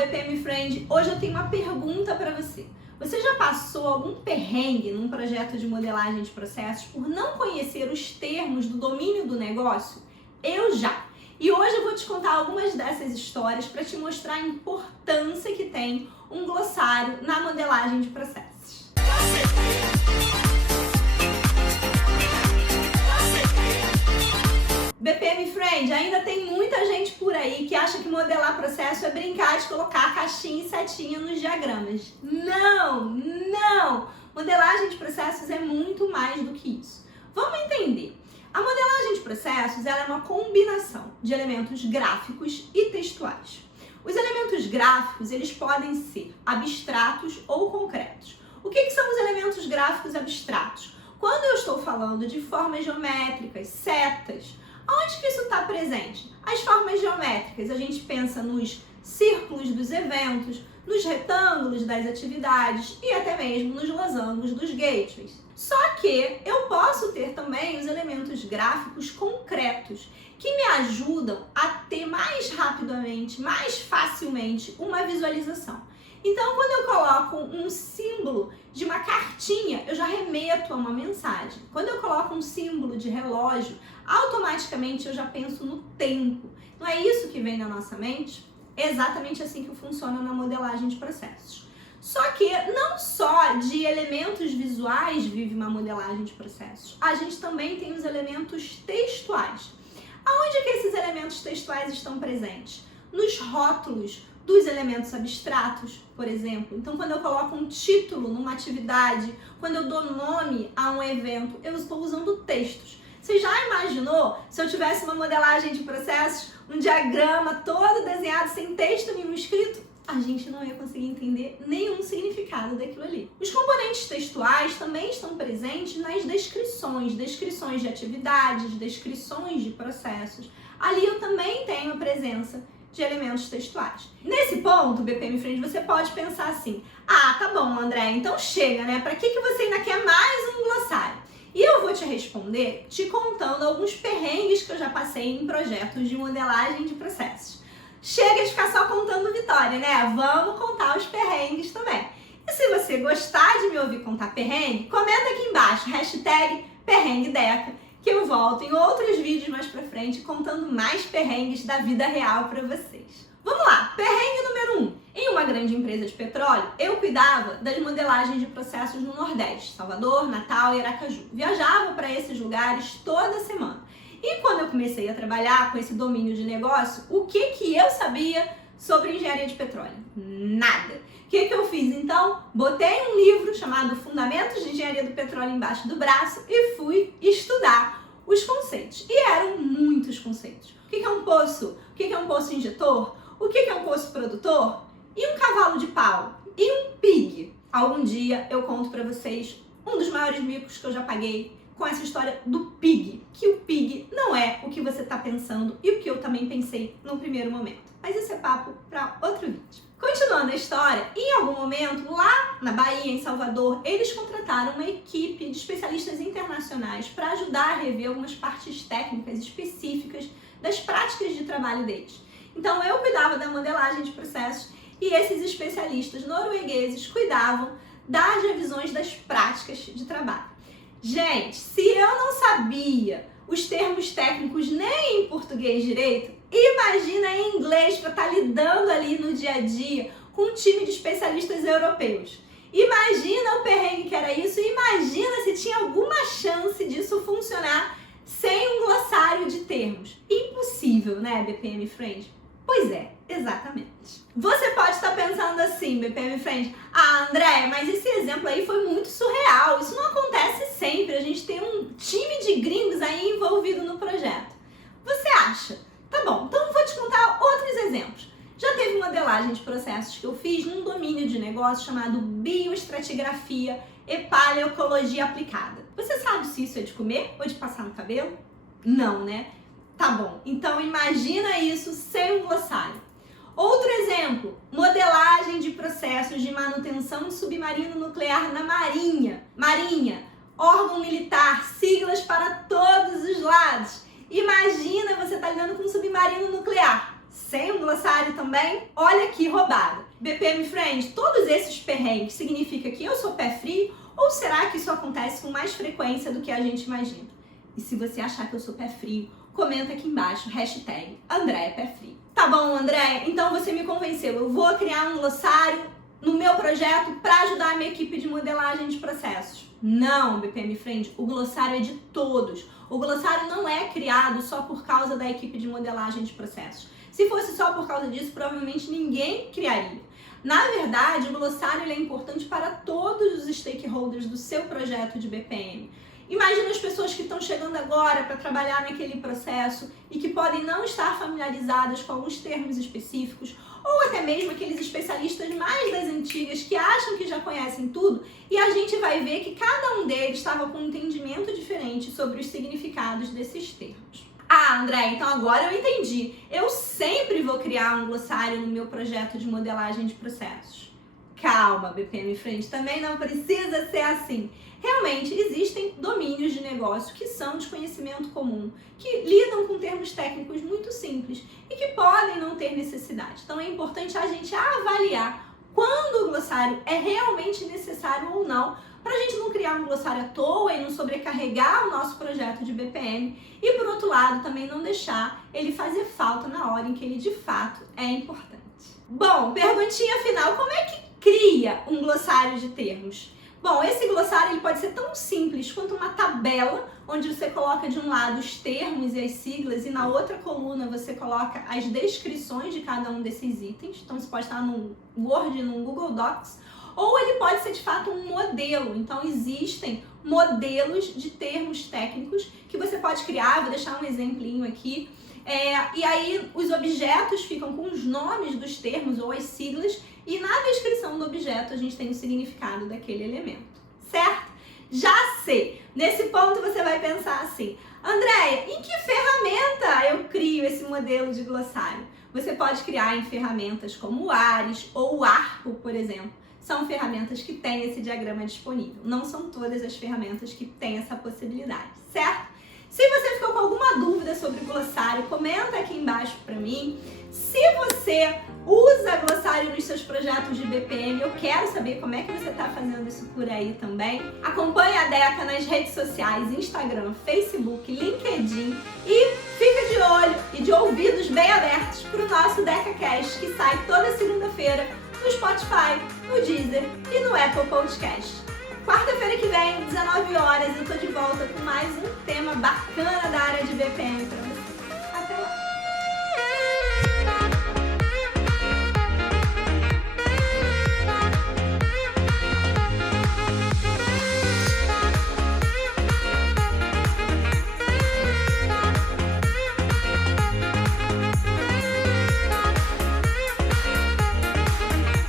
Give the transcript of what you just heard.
BPM Friend! Hoje eu tenho uma pergunta para você. Você já passou algum perrengue num projeto de modelagem de processos por não conhecer os termos do domínio do negócio? Eu já! E hoje eu vou te contar algumas dessas histórias para te mostrar a importância que tem um glossário na modelagem de processos. BPM Friend, ainda tem muita gente por aí que acha que modelar processo é brincar de colocar caixinha e setinha nos diagramas. Não! Modelagem de processos é muito mais do que isso. Vamos entender. A modelagem de processos ela é uma combinação de elementos gráficos e textuais. Os elementos gráficos eles podem ser abstratos ou concretos. O que são os elementos gráficos abstratos? Quando eu estou falando de formas geométricas, setas, onde que isso está presente? As formas geométricas, a gente pensa nos círculos dos eventos, nos retângulos das atividades e até mesmo nos losangos dos gateways. Só que eu posso ter também os elementos gráficos concretos, que me ajudam a ter mais rapidamente, mais facilmente uma visualização. Então, quando eu coloco um símbolo de uma cartinha, eu já remeto a uma mensagem. Quando eu coloco um símbolo de relógio, automaticamente eu já penso no tempo. Não é isso que vem na nossa mente? É exatamente assim que funciona na modelagem de processos. Só que não só de elementos visuais vive uma modelagem de processos. A gente também tem os elementos textuais. Aonde que esses elementos textuais estão presentes? Nos rótulos dos elementos abstratos, por exemplo. Então, quando eu coloco um título numa atividade, quando eu dou nome a um evento, eu estou usando textos. Você já imaginou se eu tivesse uma modelagem de processos, um diagrama todo desenhado sem texto nenhum escrito? A gente não ia conseguir entender nenhum significado daquilo ali. Os componentes textuais também estão presentes nas descrições de atividades, descrições de processos. Ali eu também tenho a presença de elementos textuais. Nesse ponto, BPM Friend, você pode pensar assim: ah, tá bom, André, então chega, né? Pra que você ainda quer mais um glossário? E eu vou te responder te contando alguns perrengues que eu já passei em projetos de modelagem de processos. Chega de ficar só contando vitória, né? Vamos contar os perrengues também. E se você gostar de me ouvir contar perrengue, comenta aqui embaixo, #perrenguedeca, que eu volto em outros vídeos mais pra frente contando mais perrengues da vida real pra vocês. Vamos lá, perrengue número 1. Em uma grande empresa de petróleo, eu cuidava das modelagens de processos no Nordeste, Salvador, Natal e Aracaju. Viajava para esses lugares toda semana. E quando eu comecei a trabalhar com esse domínio de negócio, o que eu sabia sobre engenharia de petróleo? Nada. O que eu fiz então? Botei um livro chamado Fundamentos de Engenharia do Petróleo embaixo do braço e fui estudar os conceitos. E eram muitos conceitos. O que é um poço? O que é um poço injetor? O que é um poço produtor? E um cavalo de pau? E um pig? Algum dia eu conto pra vocês um dos maiores micos que eu já paguei com essa história do pig. Que o pig não é o que você tá pensando e o que eu também pensei no primeiro momento. Mas esse é papo pra outro vídeo. Continuando a história, em algum momento, lá na Bahia, em Salvador, eles contrataram uma equipe de especialistas internacionais para ajudar a rever algumas partes técnicas específicas das práticas de trabalho deles. Então, eu cuidava da modelagem de processos e esses especialistas noruegueses cuidavam das revisões das práticas de trabalho. Gente, se eu não sabia os termos técnicos nem em português direito, imagina em inglês para estar lidando ali no dia a dia com um time de especialistas europeus. Imagina o perrengue que era isso, imagina se tinha alguma chance disso funcionar sem um glossário de termos. Impossível, né, BPM Friend? Pois é, exatamente. Você pode estar pensando assim, BPM Friend: ah, André, mas esse exemplo aí foi muito surreal, isso não acontece sempre, a gente tem um time de gringos aí envolvido no projeto. Você acha? Tá bom, então eu vou te contar outros exemplos. Já teve modelagem de processos que eu fiz num domínio de negócio chamado bioestratigrafia e paleoecologia aplicada. Você sabe se isso é de comer ou de passar no cabelo? Não, né? Tá bom, então imagina isso sem um glossário. Outro exemplo, modelagem de processos de manutenção de submarino nuclear na Marinha. Marinha, órgão militar, siglas para todos os lados. Imagina você tá lidando com um submarino nuclear. sem um glossário também? Olha que roubada. BPM Friend, todos esses perrengues significa que eu sou pé frio ou será que isso acontece com mais frequência do que a gente imagina? E se você achar que eu sou pé frio, comenta aqui embaixo, hashtag Andréia Pé Frio. Tá bom, Andréia? Então você me convenceu. Eu vou criar um glossário no meu projeto para ajudar a minha equipe de modelagem de processos. Não, BPM Friend, o glossário é de todos. O glossário não é criado só por causa da equipe de modelagem de processos. Se fosse só por causa disso, provavelmente ninguém criaria. Na verdade, o glossário ele é importante para todos os stakeholders do seu projeto de BPM. Imagina as pessoas que estão chegando agora para trabalhar naquele processo e que podem não estar familiarizadas com alguns termos específicos, ou até mesmo aqueles especialistas mais das antigas que acham que já conhecem tudo, e a gente vai ver que cada um deles estava com um entendimento diferente sobre os significados desses termos. Ah, André, então agora eu entendi. Eu sempre vou criar um glossário no meu projeto de modelagem de processos. Calma, BPM Friend, também não precisa ser assim. Realmente, existem domínios de negócio que são de conhecimento comum, que lidam com termos técnicos muito simples e que podem não ter necessidade. Então é importante a gente avaliar quando o glossário é realmente necessário ou não, para a gente não criar um glossário à toa e não sobrecarregar o nosso projeto de BPM e, por outro lado, também não deixar ele fazer falta na hora em que ele de fato é importante. Bom, perguntinha final, como é que cria um glossário de termos? Bom, esse glossário ele pode ser tão simples quanto uma tabela, onde você coloca de um lado os termos e as siglas e na outra coluna você coloca as descrições de cada um desses itens. Então, isso pode estar no Word, no Google Docs, ou ele pode ser de fato um modelo. Então, existem modelos de termos técnicos que você pode criar. Vou deixar um exemplinho aqui. E aí, os objetos ficam com os nomes dos termos ou as siglas e na descrição do objeto a gente tem o significado daquele elemento, certo? Já sei! Nesse ponto você vai pensar assim, Andréia, em que ferramenta eu crio esse modelo de glossário? Você pode criar em ferramentas como o Ares ou o Arco, por exemplo. São ferramentas que têm esse diagrama disponível. Não são todas as ferramentas que têm essa possibilidade, certo? Se você ficou com alguma dúvida sobre o glossário, comenta aqui embaixo para mim. Se você usa glossário nos seus projetos de BPM, eu quero saber como é que você está fazendo isso por aí também. Acompanhe a Deca nas redes sociais, Instagram, Facebook, LinkedIn e fica de olho e de ouvidos bem abertos para o nosso DecaCast, que sai toda segunda-feira no Spotify, no Deezer e no Apple Podcast. Quarta-feira que vem, 19 horas, eu tô de volta com mais um tema bacana da área de BPM pra você.